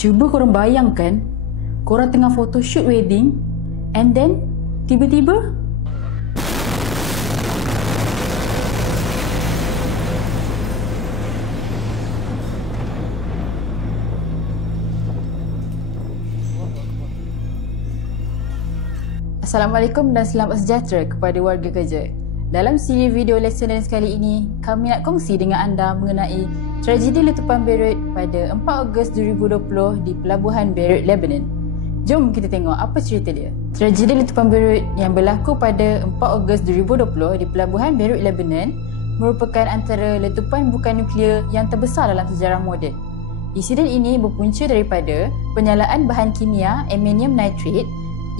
Cuba korang bayangkan, korang tengah photoshoot wedding and then tiba-tiba Assalamualaikum dan selamat sejahtera kepada warga kerja. Dalam siri video lesson kali ini, kami nak kongsi dengan anda mengenai tragedi letupan Beirut pada 4 Ogos 2020 di Pelabuhan Beirut, Lebanon. Jom kita tengok apa cerita dia. Tragedi letupan Beirut yang berlaku pada 4 Ogos 2020 di Pelabuhan Beirut, Lebanon merupakan antara letupan bukan nuklear yang terbesar dalam sejarah moden. Insiden ini berpunca daripada penyalaan bahan kimia amonium nitrate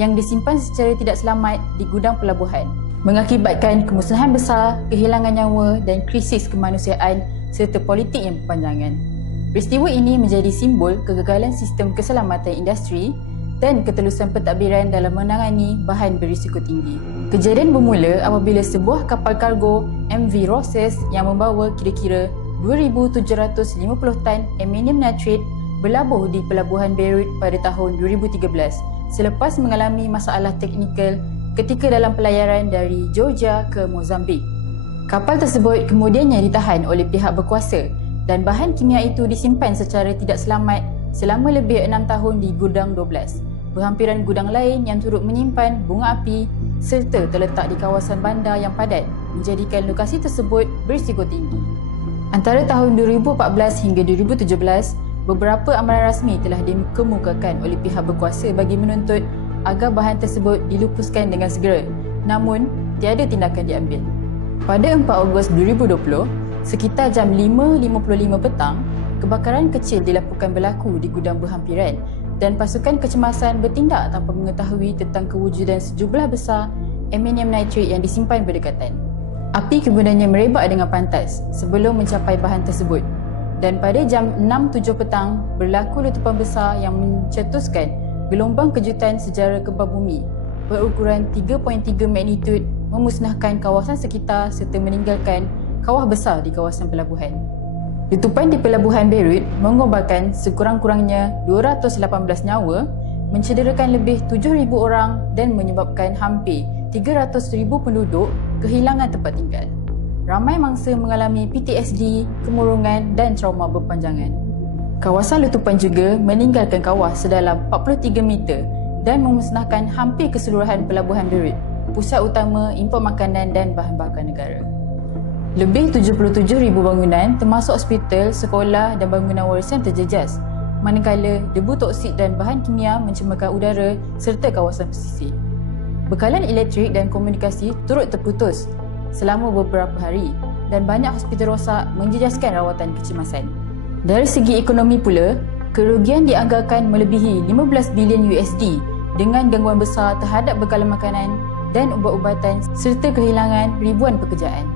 yang disimpan secara tidak selamat di gudang pelabuhan, mengakibatkan kemusnahan besar, kehilangan nyawa dan krisis kemanusiaan serta politik yang berpanjangan. Peristiwa ini menjadi simbol kegagalan sistem keselamatan industri dan ketelusan pentadbiran dalam menangani bahan berisiko tinggi. Kejadian bermula apabila sebuah kapal kargo MV Roses yang membawa kira-kira 2,750 tan amonium nitrate berlabuh di Pelabuhan Beirut pada tahun 2013 selepas mengalami masalah teknikal ketika dalam pelayaran dari Georgia ke Mozambik. Kapal tersebut kemudiannya ditahan oleh pihak berkuasa dan bahan kimia itu disimpan secara tidak selamat selama lebih 6 tahun di Gudang 12, berhampiran gudang lain yang turut menyimpan bunga api serta terletak di kawasan bandar yang padat menjadikan lokasi tersebut berisiko tinggi. Antara tahun 2014 hingga 2017, beberapa amaran rasmi telah dikemukakan oleh pihak berkuasa bagi menuntut agar bahan tersebut dilupuskan dengan segera, namun tiada tindakan diambil. Pada 4 Ogos 2020, sekitar jam 5.55 petang, kebakaran kecil dilaporkan berlaku di gudang berhampiran dan pasukan kecemasan bertindak tanpa mengetahui tentang kewujudan sejumlah besar amonium nitrate yang disimpan berdekatan. Api kemudiannya merebak dengan pantas sebelum mencapai bahan tersebut. Dan pada jam 6.07 petang, berlaku letupan besar yang mencetuskan gelombang kejutan sejarah gempa bumi berukuran 3.3 magnitud, memusnahkan kawasan sekitar serta meninggalkan kawah besar di kawasan pelabuhan. Letupan di Pelabuhan Beirut mengorbankan sekurang-kurangnya 218 nyawa, mencederakan lebih 7,000 orang dan menyebabkan hampir 300,000 penduduk kehilangan tempat tinggal. Ramai mangsa mengalami PTSD, kemurungan dan trauma berpanjangan. Kawasan letupan juga meninggalkan kawah sedalam 43 meter dan memusnahkan hampir keseluruhan Pelabuhan Beirut, pusat utama import makanan dan bahan bakar negara. Lebih 77,000 bangunan termasuk hospital, sekolah dan bangunan warisan terjejas, manakala debu toksik dan bahan kimia mencemarkan udara serta kawasan pesisir. Bekalan elektrik dan komunikasi turut terputus selama beberapa hari dan banyak hospital rosak menjejaskan rawatan kecemasan. Dari segi ekonomi pula, kerugian dianggarkan melebihi 15 bilion USD dengan gangguan besar terhadap bekalan makanan dan ubat-ubatan serta kehilangan ribuan pekerjaan.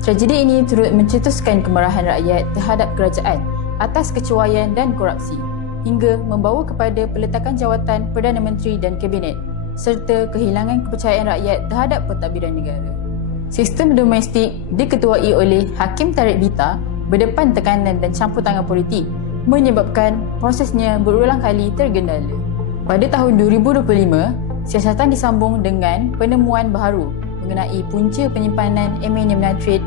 Tragedi ini turut mencetuskan kemarahan rakyat terhadap kerajaan atas kecuaian dan korupsi hingga membawa kepada peletakan jawatan Perdana Menteri dan Kabinet serta kehilangan kepercayaan rakyat terhadap pentadbiran negara. Sistem domestik diketuai oleh Hakim Tariq Bita berdepan tekanan dan campur tangan politik menyebabkan prosesnya berulang kali tergendala. Pada tahun 2025, siasatan disambung dengan penemuan baharu mengenai punca penyimpanan amonium nitrate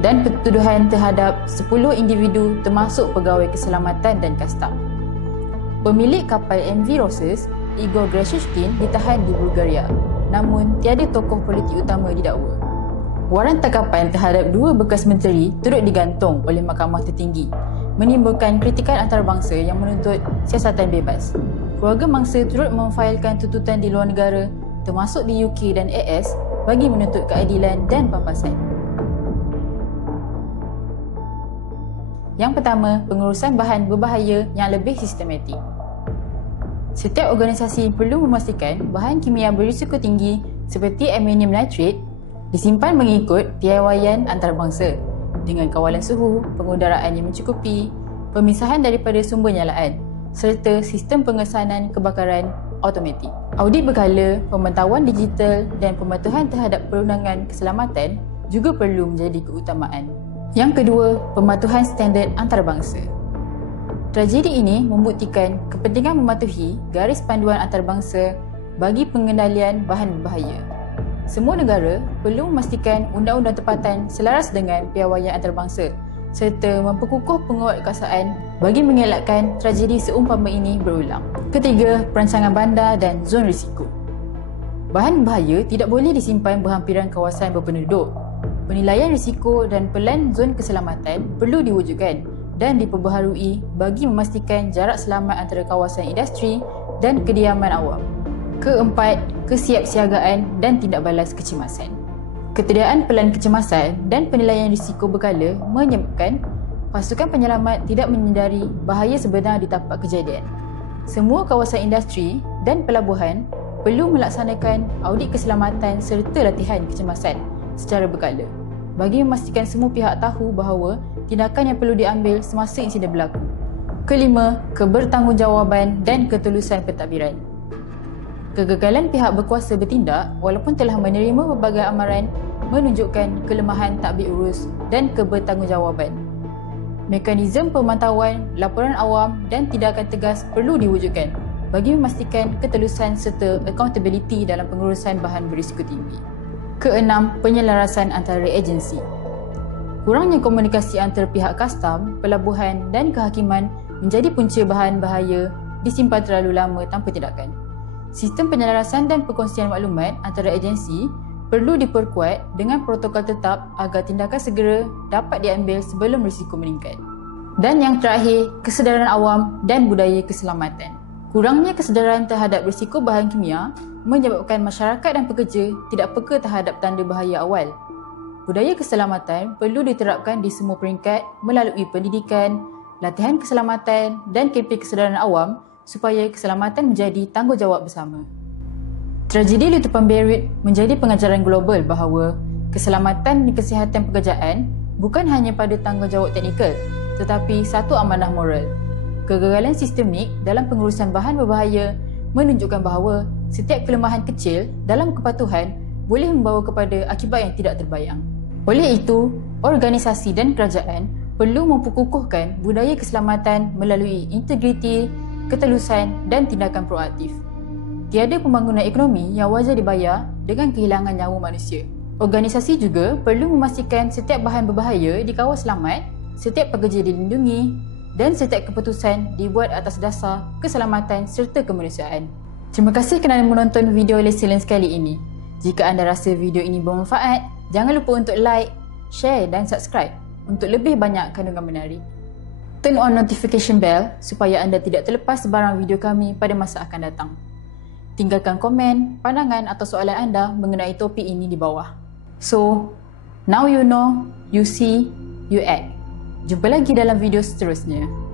dan pertuduhan terhadap 10 individu termasuk pegawai keselamatan dan kastam. Pemilik kapal MV Roses, Igor Grashishkin, ditahan di Bulgaria, namun tiada tokoh politik utama didakwa. Waran tangkapan terhadap 2 bekas menteri turut digantung oleh Mahkamah Tertinggi, menimbulkan kritikan antarabangsa yang menuntut siasatan bebas. Keluarga mangsa turut memfailkan tuntutan di luar negara, termasuk di UK dan AS, bagi menuntut keadilan dan pampasan. Yang pertama, pengurusan bahan berbahaya yang lebih sistematik. Setiap organisasi perlu memastikan bahan kimia berisiko tinggi seperti amonium nitrate disimpan mengikut piawaian antarabangsa dengan kawalan suhu, pengudaraan yang mencukupi, pemisahan daripada sumber nyalaan serta sistem pengesanan kebakaran automatik. Audit berkala, pemantauan digital dan pematuhan terhadap perundangan keselamatan juga perlu menjadi keutamaan. Yang kedua, pematuhan standard antarabangsa. Tragedi ini membuktikan kepentingan mematuhi garis panduan antarabangsa bagi pengendalian bahan berbahaya. Semua negara perlu memastikan undang-undang tempatan selaras dengan piawaian antarabangsa serta memperkukuh penguatkuasaan bagi mengelakkan tragedi seumpama ini berulang. Ketiga, perancangan bandar dan zon risiko. Bahan berbahaya tidak boleh disimpan berhampiran kawasan berpenduduk. Penilaian risiko dan pelan zon keselamatan perlu diwujudkan dan diperbaharui bagi memastikan jarak selamat antara kawasan industri dan kediaman awam. Keempat, kesiapsiagaan dan tindak balas kecemasan. Ketiadaan pelan kecemasan dan penilaian risiko berkala menyebabkan pasukan penyelamat tidak menyedari bahaya sebenar di tapak kejadian. Semua kawasan industri dan pelabuhan perlu melaksanakan audit keselamatan serta latihan kecemasan secara berkala bagi memastikan semua pihak tahu bahawa tindakan yang perlu diambil semasa insiden berlaku. Kelima, kebertanggungjawaban dan ketulusan pentadbiran. Kegagalan pihak berkuasa bertindak walaupun telah menerima berbagai amaran menunjukkan kelemahan tadbir urus dan kebertanggungjawaban. Mekanisme pemantauan, laporan awam dan tindakan tegas perlu diwujudkan bagi memastikan ketelusan serta accountability dalam pengurusan bahan berisiko tinggi. Keenam, penyelarasan antara agensi. Kurangnya komunikasi antara pihak kastam, pelabuhan dan kehakiman menjadi punca bahan bahaya disimpan terlalu lama tanpa tindakan. Sistem penyelarasan dan perkongsian maklumat antara agensi perlu diperkuat dengan protokol tetap agar tindakan segera dapat diambil sebelum risiko meningkat. Dan yang terakhir, kesedaran awam dan budaya keselamatan. Kurangnya kesedaran terhadap risiko bahan kimia menyebabkan masyarakat dan pekerja tidak peka terhadap tanda bahaya awal. Budaya keselamatan perlu diterapkan di semua peringkat melalui pendidikan, latihan keselamatan dan kempen kesedaran awam supaya keselamatan menjadi tanggungjawab bersama. Tragedi letupan Beirut menjadi pengajaran global bahawa keselamatan dan kesihatan pekerjaan bukan hanya pada tanggungjawab teknikal tetapi satu amanah moral. Kegagalan sistemik dalam pengurusan bahan berbahaya menunjukkan bahawa setiap kelemahan kecil dalam kepatuhan boleh membawa kepada akibat yang tidak terbayang. Oleh itu, organisasi dan kerajaan perlu memperkukuhkan budaya keselamatan melalui integriti, ketelusan dan tindakan proaktif. Tiada pembangunan ekonomi yang wajar dibayar dengan kehilangan nyawa manusia. Organisasi juga perlu memastikan setiap bahan berbahaya dikawal selamat, setiap pekerja dilindungi dan setiap keputusan dibuat atas dasar keselamatan serta kemanusiaan. Terima kasih kerana menonton video lesson kali ini. Jika anda rasa video ini bermanfaat, jangan lupa untuk like, share dan subscribe untuk lebih banyak kandungan menarik. Turn on notification bell supaya anda tidak terlepas sebarang video kami pada masa akan datang. Tinggalkan komen, pandangan atau soalan anda mengenai topik ini di bawah. So, now you know, you see, you act. Jumpa lagi dalam video seterusnya.